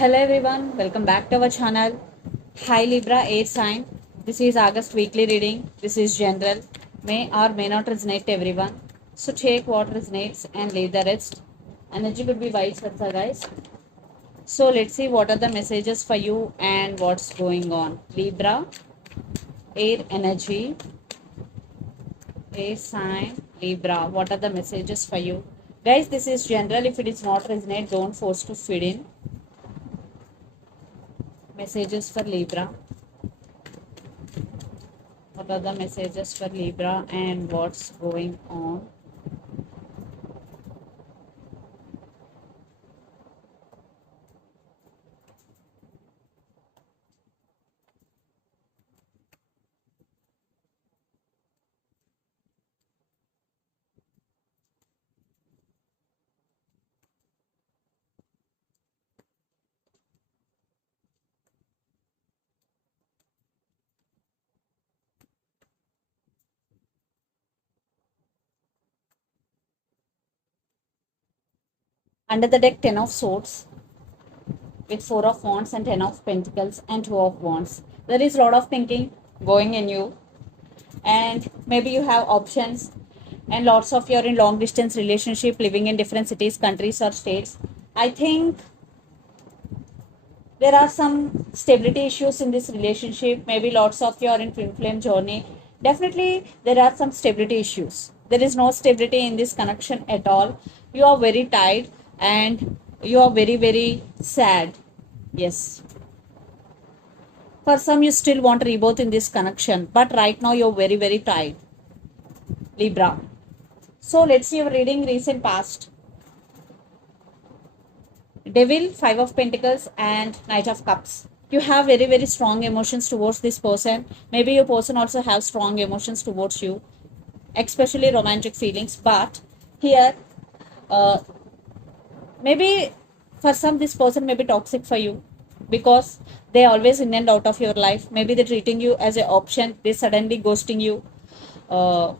Hello everyone, welcome back to our channel. Hi Libra Air sign. This is August weekly reading. This is general. May or may not resonate to everyone. So take what resonates and leave the rest. Energy could be vice versa, guys. So let's see what are the messages for you and what's going on. Libra, air energy, air sign, Libra. What are the messages for you? Guys, this is general. If it is not resonate, don't force to feed in. Messages for Libra. What are the messages for Libra and what's going on? Under the deck, 10 of Swords with 4 of Wands and 10 of Pentacles and 2 of Wands. There is a lot of thinking going in you, and maybe you have options, and lots of you are in long distance relationship, living in different cities, countries or states. I think there are some stability issues in this relationship. Maybe lots of you are in twin flame journey. Definitely there are some stability issues. There is no stability in this connection at all. You are very tired and you are very sad. Yes, for some you still want rebirth in this connection, but right now you're very tired, Libra. So let's see your reading recent past. Devil, 5 of Pentacles and Knight of Cups. You have very strong emotions towards this person. Maybe your person also have strong emotions towards you, especially romantic feelings. But here, maybe for some this person may be toxic for you, because they always in and out of your life. Maybe they're treating you as an option. They suddenly ghosting you, uh,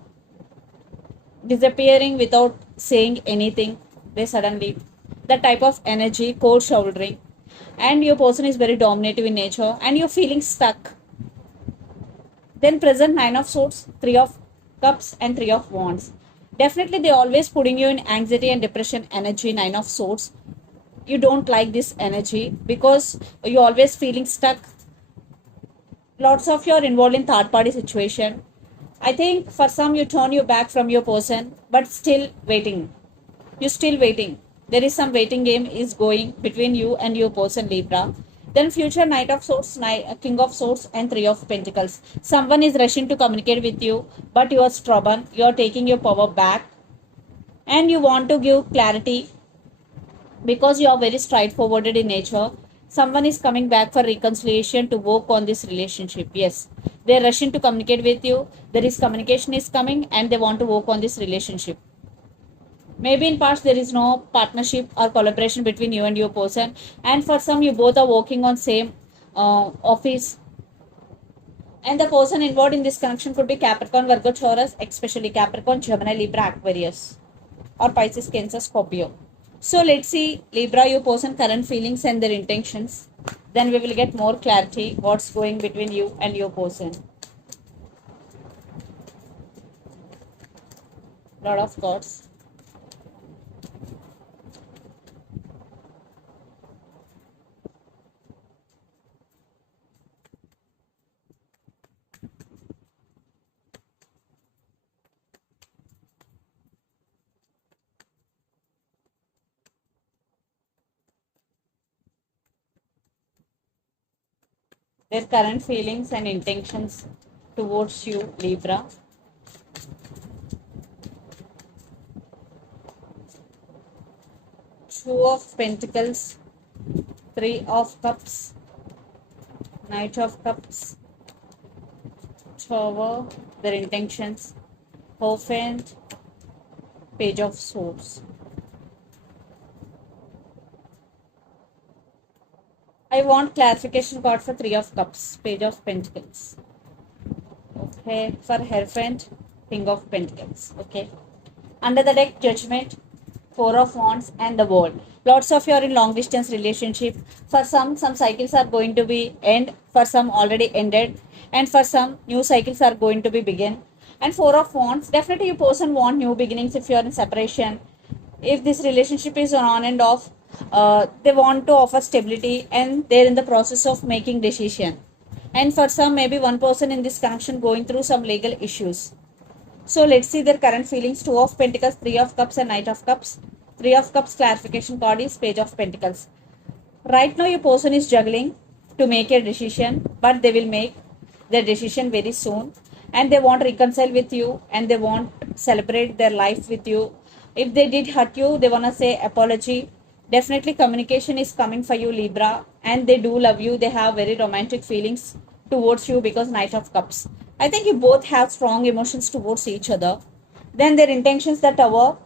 disappearing without saying anything. They suddenly, that type of energy, cold shouldering, and your person is very dominative in nature and you're feeling stuck. Then present 9 of Swords, 3 of Cups and 3 of Wands. Definitely they always putting you in anxiety and depression energy. 9 of Swords, you don't like this energy because you're always feeling stuck. Lots of you are involved in third party situation. I think for some you turn your back from your person, but still waiting. You're still waiting. There is some waiting game is going between you and your person, Libra. Then future Knight of Swords, King of Swords and 3 of Pentacles. Someone is rushing to communicate with you, but you are stubborn. You are taking your power back and you want to give clarity because you are very straightforward in nature. Someone is coming back for reconciliation to work on this relationship. Yes, they're rushing to communicate with you. There is communication is coming and they want to work on this relationship. Maybe in past there is no partnership or collaboration between you and your person, and for some you both are working on same office, and the person involved in this connection could be Capricorn, Virgo, Taurus, especially Capricorn, Gemini, Libra, Aquarius, or Pisces, Cancer, Scorpio. So let's see Libra, your person current feelings and their intentions. Then we will get more clarity what's going between you and your person. Lot of thoughts. Their current feelings and intentions towards you, Libra. Two of Pentacles, 3 of Cups, Knight of Cups, Tower, their intentions, Hierophant, Page of Swords. I want clarification card for 3 of Cups, Page of Pentacles. Okay, for Hierophant, King of Pentacles. Okay. Under the deck, Judgment, Four of Wands and the World. Lots of you are in long distance relationship. For some cycles are going to be end. For some already ended, and for some new cycles are going to be begin. And Four of Wands. Definitely, you person want new beginnings if you are in separation. If this relationship is on and off, they want to offer stability, and they're in the process of making decision. And for some, maybe one person in this connection going through some legal issues. So let's see their current feelings. Two of Pentacles, Three of Cups, and Knight of Cups. Three of Cups clarification card is Page of Pentacles. Right now, your person is juggling to make a decision, but they will make their decision very soon. And they want to reconcile with you, and they want to celebrate their life with you. If they did hurt you, they want to say apology. Definitely, communication is coming for you, Libra, and they do love you. They have very romantic feelings towards you because Knight of Cups. I think you both have strong emotions towards each other. Then their intentions, the Tower,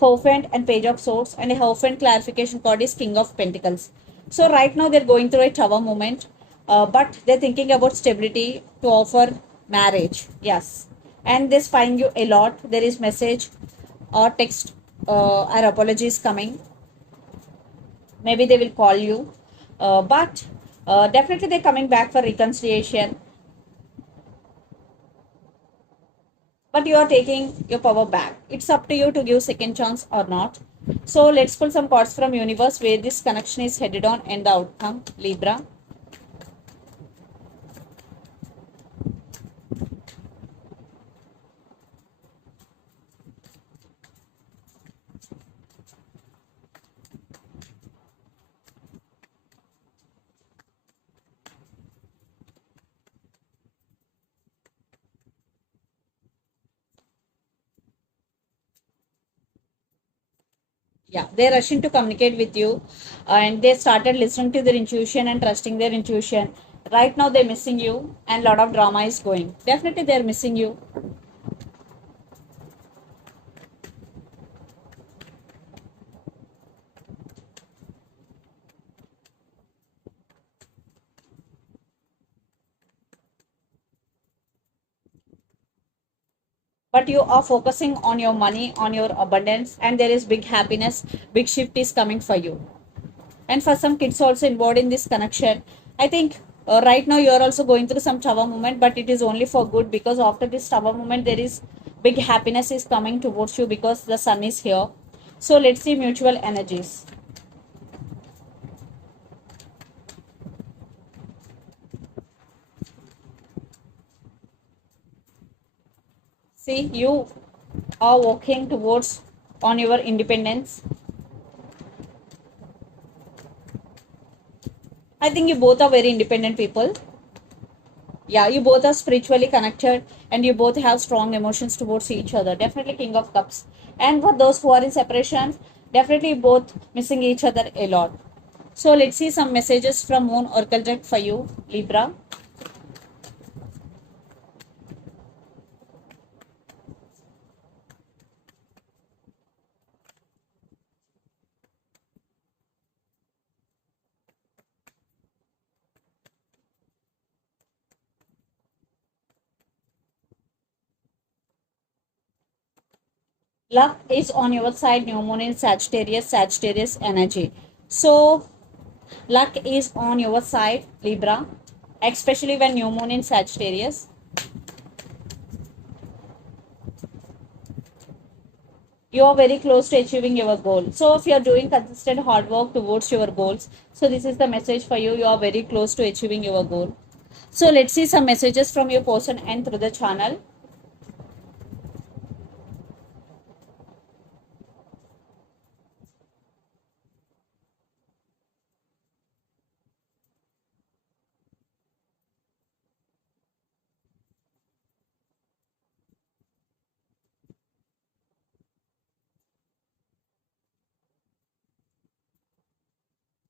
Hierophant, and Page of Swords, and a Hierophant clarification card is King of Pentacles. So right now they're going through a Tower moment, but they're thinking about stability to offer marriage. Yes, and they find you a lot. There is message or text or apologies coming. Maybe they will call you, but definitely they're coming back for reconciliation. But you are taking your power back. It's up to you to give second chance or not. So let's pull some cards from universe where this connection is headed on and the outcome, Libra. Yeah, they're rushing to communicate with you, and they started listening to their intuition and trusting their intuition. Right now they're missing you, and a lot of drama is going. Definitely they're missing you. But you are focusing on your money, on your abundance, and there is big happiness, big shift is coming for you. And for some kids also involved in this connection, I think right now you are also going through some tower moment, but it is only for good, because after this tower moment there is big happiness is coming towards you because the sun is here. So let's see mutual energies. See, you are walking towards on your independence. I think you both are very independent people. Yeah, you both are spiritually connected, and you both have strong emotions towards each other. Definitely King of Cups. And for those who are in separation, definitely both missing each other a lot. So let's see some messages from Moon Oracle deck for you, Libra. Luck is on your side. New Moon in Sagittarius, Sagittarius energy. So luck is on your side, Libra, especially when New Moon in Sagittarius. You are very close to achieving your goal. So if you are doing consistent hard work towards your goals, so this is the message for you. You are very close to achieving your goal. So let's see some messages from your person and through the channel.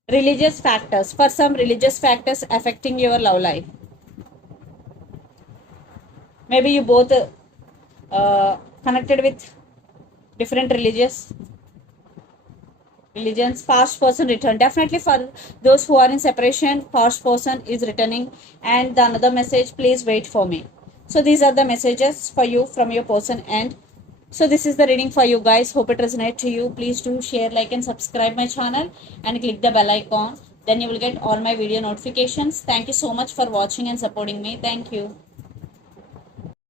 Religious factors. For some, religious factors affecting your love life. Maybe you both connected with different religions. Past person return. Definitely for those who are in separation, past person is returning. And the another message, please wait for me. So these are the messages for you from your person. And So this is the reading for you guys. Hope it resonates to you. Please do share, like and subscribe my channel and click the bell icon. Then you will get all my video notifications. Thank you so much for watching and supporting me. Thank you.